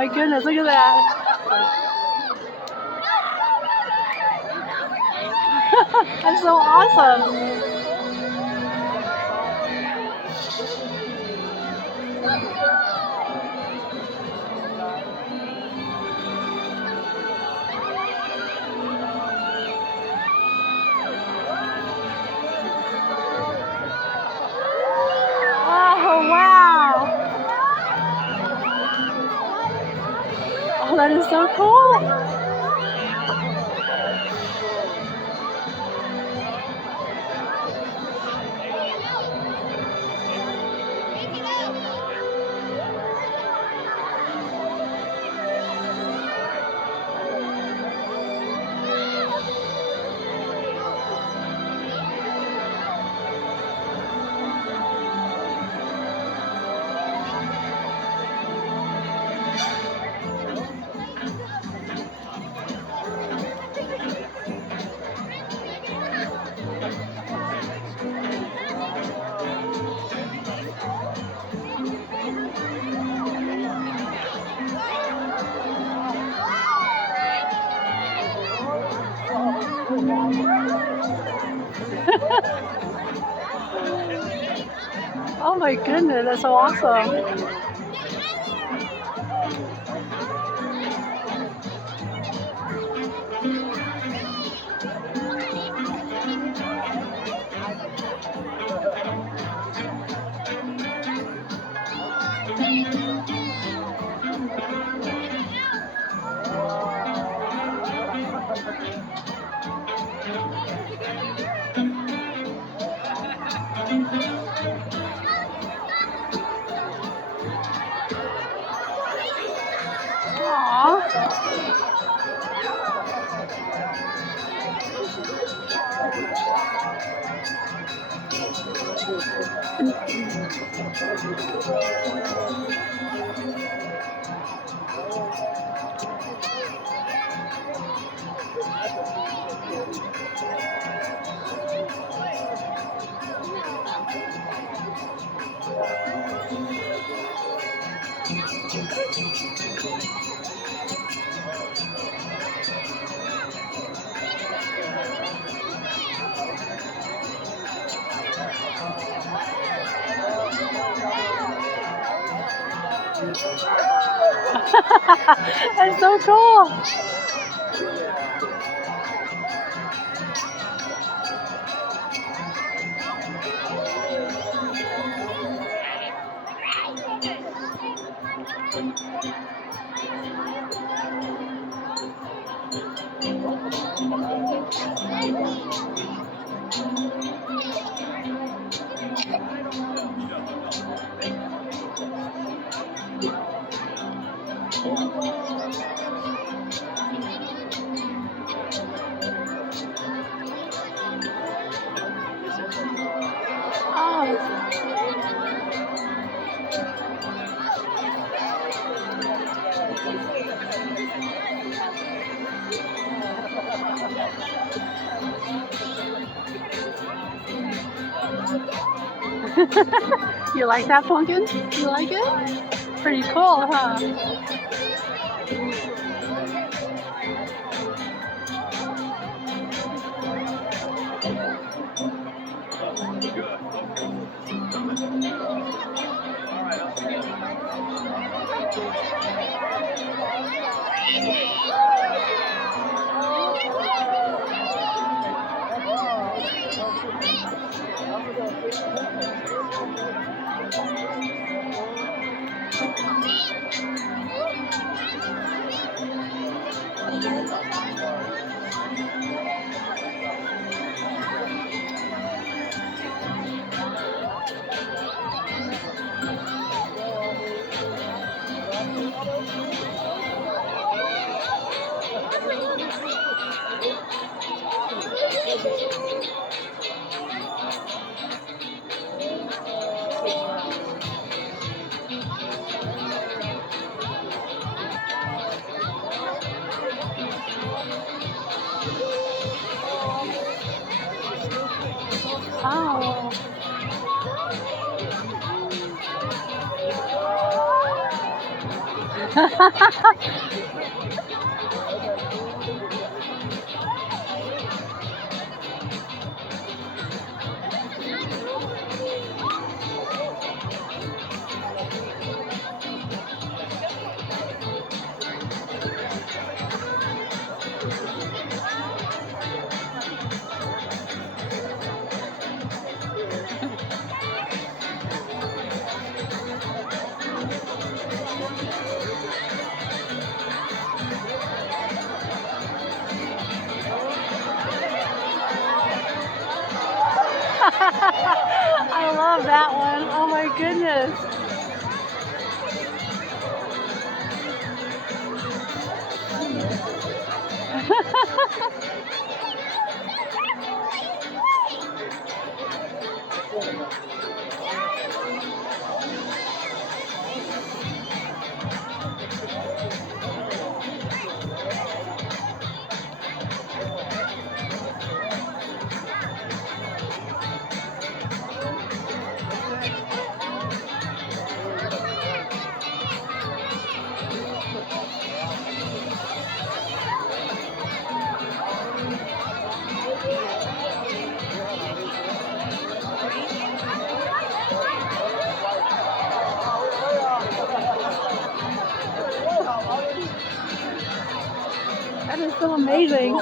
my goodness, look at that. That's so awesome. Oh, wow. Oh, that is so cool. Oh my goodness, that's so awesome. That's so cool. You like that, Pumpkin? You like it? Pretty cool, huh? Oh. I love that one. Oh my goodness. That is so amazing.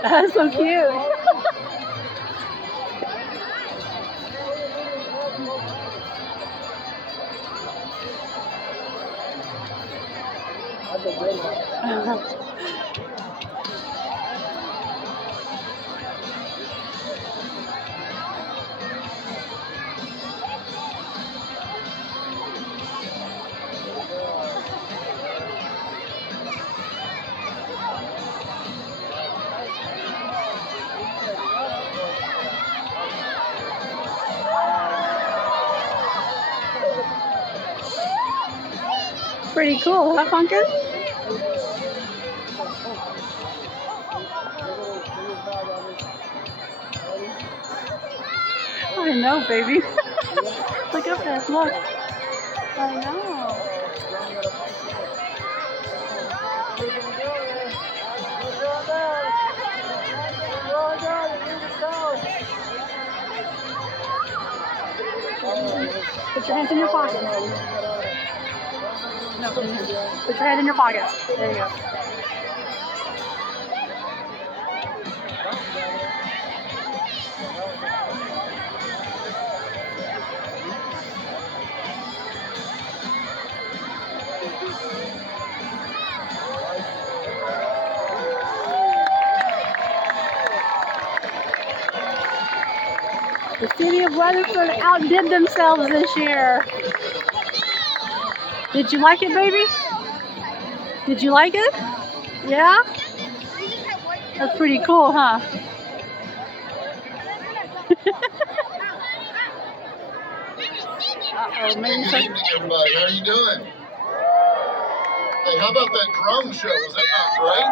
That's so cute. Pretty cool, huh, Pumpkin? I know, baby. Look up there, look. I know. Put your hands in your pockets. No, put your hand in your pockets. There you go. The city of Weatherford outdid themselves this year. Did you like it, baby? Did you like it? Yeah? That's pretty cool, huh? Good evening, everybody. How are you doing? Hey, how about that drone show? Was that not great?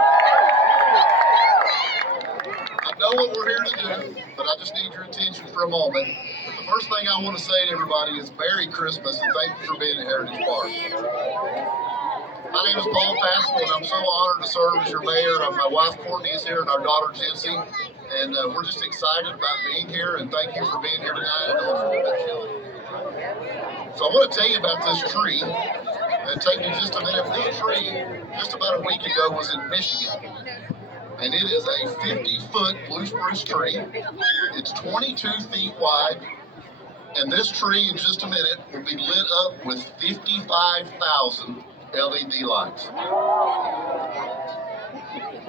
I know what we're here to do, but I just need your attention for a moment. But the first thing I want to say to everybody is Merry Christmas and thank you for being at Heritage Park. My name is Paul Pascal, and I'm so honored to serve as your mayor. My wife Courtney is here and our daughter Jency, and we're just excited about being here, and thank you for being here tonight. So I want to tell you about this tree. It'll take me just a minute. This tree, just about a week ago, was in Michigan. And it is a 50-foot blue spruce tree. It's 22 feet wide, And this tree in just a minute will be lit up with 55,000 LED lights.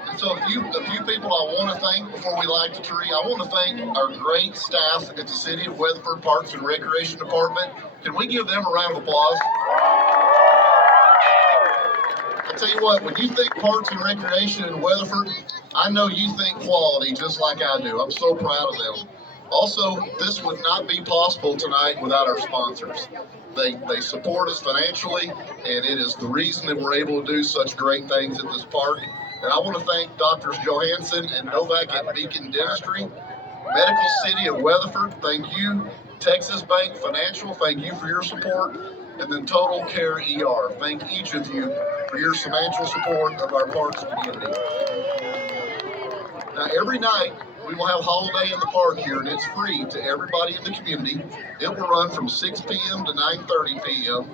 And so a few people I want to thank before we light the tree. I want to thank our great staff at the City of Weatherford Parks and Recreation Department. Can we give them a round of applause? I tell you what, when you think Parks and Recreation in Weatherford, I know you think quality just like I do. I'm so proud of them. Also, this would not be possible tonight without our sponsors. They support us financially, and it is the reason that we're able to do such great things at this park. And I want to thank Doctors Johansson and Novak at Beacon Dentistry, Medical City of Weatherford, thank you. Texas Bank Financial, thank you for your support. And then Total Care ER, thank each of you for your financial support of our parks community. Now, every night we will have holiday in the park here, and it's free to everybody in the community. It will run from 6 p.m. to 9:30 p.m.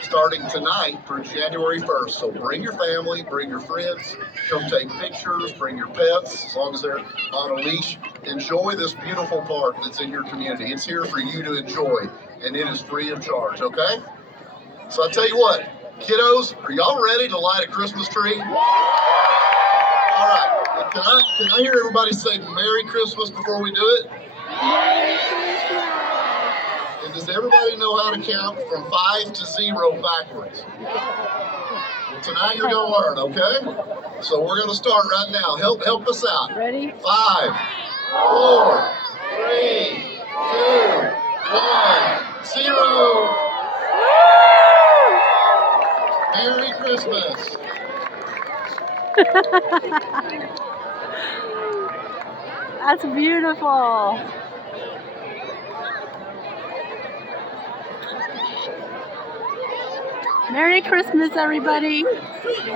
starting tonight through January 1st. So bring your family, bring your friends, come take pictures, bring your pets, as long as they're on a leash. Enjoy this beautiful park that's in your community. It's here for you to enjoy, and it is free of charge, okay? So I tell you what, kiddos, are y'all ready to light a Christmas tree? All right. Can I hear everybody say Merry Christmas before we do it? And does everybody know how to count from 5 to 0 backwards? Well, tonight you're going to learn, okay? So we're going to start right now. Help us out. Ready? 5, 4, 3, 2, 1, 0. Merry Christmas. That's beautiful. Merry Christmas, everybody.